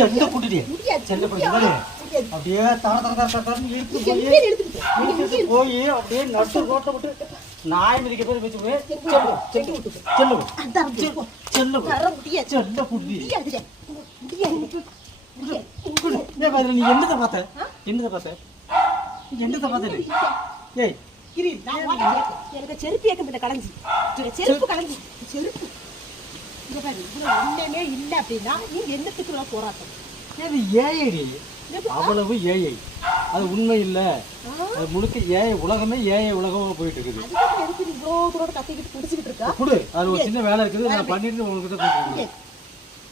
செல்ல குட்டிடி செல்ல குட்டி அப்படியே தர இழுத்து போய் அப்படியே நட்டு ரோட்டை விட்டு நாய் மிதிக்க பேர் வச்சு போய் செல்ல குட்டி நீ என்னத்தை பார்த்த ஏய் எனக்கு செருப்பு ஏக்கம் கலைஞ்சி செருப்பு கலைஞ்சி செருப்பு ஒண்ணுமே இல்லை அப்படின்னா நீ என்னத்துக்கு போராட்டம் ஏஐடி அவ்வளவு ஏஐ அது உண்மை இல்லை அது முழுக்க ஏஐ உலகமே ஏஐ உலகமா போயிட்டு இருக்குது கொடு அது ஒரு சின்ன வேலை இருக்குது நான் பண்ணிட்டு உங்ககிட்ட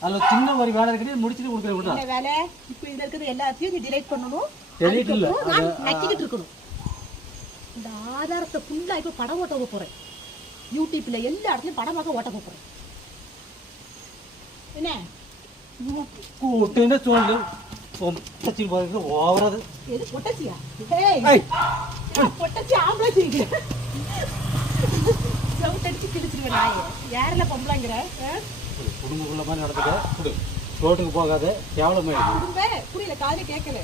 அதுல சின்ன ஒரு வேலை இருக்குது முடிச்சுட்டு கொடுக்குறேன் வேலை இப்போ இது இருக்குது எல்லாத்தையும் நீ டிலைட் பண்ணணும் டெலீட் இல்ல நக்கிட்டு இருக்கணும் இந்த ஆதாரத்தை ஃபுல்லா இப்போ படம் ஓட்ட போறேன் யூடியூப்ல எல்லா இடத்துலயும் படமாக ஓட்ட போறேன் என்ன கூட்டுன்னு சொல்லு பொட்டச்சி பாருங்க ஓவரது எது பொட்டச்சியா பொட்டச்சி ஆம்பளை தீங்க சவுட்டடிச்சு கிழிச்சிருவேன் நாயை யாரில் பொம்பளைங்கிற குடும்பக்குள்ள மாதிரி நடந்துக்க குடு ரோட்டுக்கு போகாத கேவலமா குடும்ப புரியல காலையில கேட்கல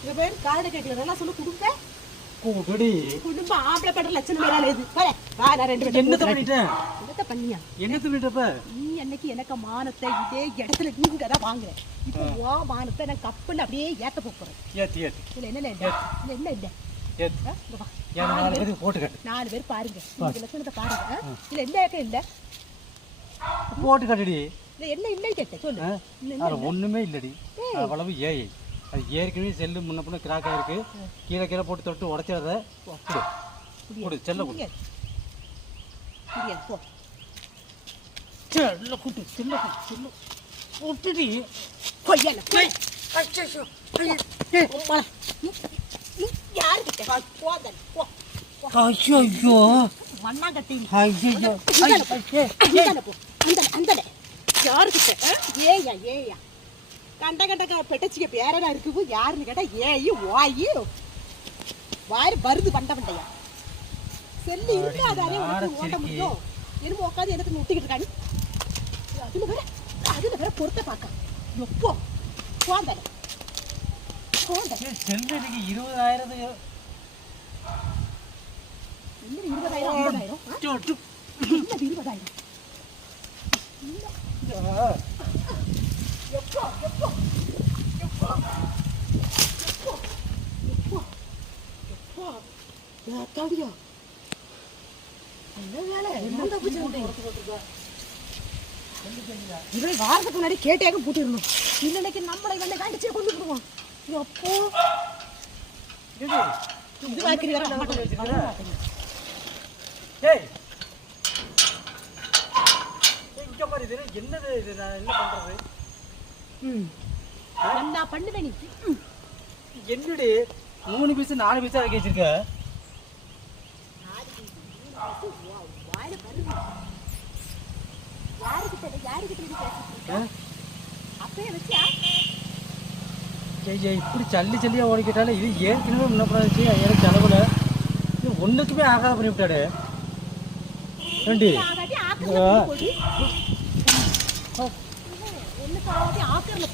இந்த பேர் காலையில கேட்கல நல்லா சொல்லு குடும்ப கூட்டடி குடும்ப ஆம்பளை பண்ற லட்சணம் மேல இது பாரு வா நான் ரெண்டு பேரும் என்னத்த பண்ணிட்டேன் என்னத்த பண்ணியா என்னத்த பண்ணிட்டப்ப நீ அன்னைக்கு எனக்கு மானத்தை இதே இடத்துல நீங்க தான் வாங்க இப்போ வா மானத்தை நான் கப்பல் அப்படியே ஏத்த போறேன் ஏத்தி இல்ல என்ன இல்ல என்ன இல்ல போட்டுக்க 4 பேர் பாருங்க இந்த லட்சணத்தை பாருங்க இல்ல என்ன ஏக்கம் இல்ல போட்டு கட்டடி இல்ல என்ன இல்ல கேட்ட சொல்லு அது ஒண்ணுமே இல்லடி அவ்வளவு ஏஐ அது ஏற்கனவே செல்லு முன்ன பின்ன கிராக் ஆயிருக்கு கீழே போட்டு தொட்டு உடச்சாத கொடு செல்ல கொடு போ செல்ல குட்டு செல்ல குட்டுடி கொய்யல அச்சச்சோ யார் கிட்ட போதல் போ ஐயோ மண்ணா கட்டி ஐயோ போ அந்த யார் கிட்ட ஏயா கண்ட பெட்டச்சிக்க பேரனா இருக்குது யாருன்னு கேட்டா ஏயி வாயி வாரி வருது பண்டையா செல்லு இருக்காதானே உனக்கு ஓட்ட முடியும் என்னமோ உட்காந்து எனக்கு முட்டிக்கிட்டு இருக்கானு அதுல வேற பொறுத்த பார்க்க எப்போ போந்தல செல்லு எனக்கு 20,000 20,000 வாரத்துக்கு முன்னாடி கேட்டேங்க போட்டுருணும் இன்னைக்கு நம்மளை வந்து கண்டிச்சே கொண்டு விடுவோம் எப்போ இது வாக்கி என்னது இது நான் என்ன பண்றது நான் பண்ணுவேன் நீ என்னடி 3 பீஸ் 4 பீஸா வைக்க வச்சிருக்க இப்படி சல்லியா ஓடிக்கிட்டாலே இது ஏற்கனவே முன்னப்படாச்சு எனக்கு செலவுல இது ஒண்ணுக்குமே ஆகாத பண்ணி விட்டாடு ஏண்டி ஆக்கர்ல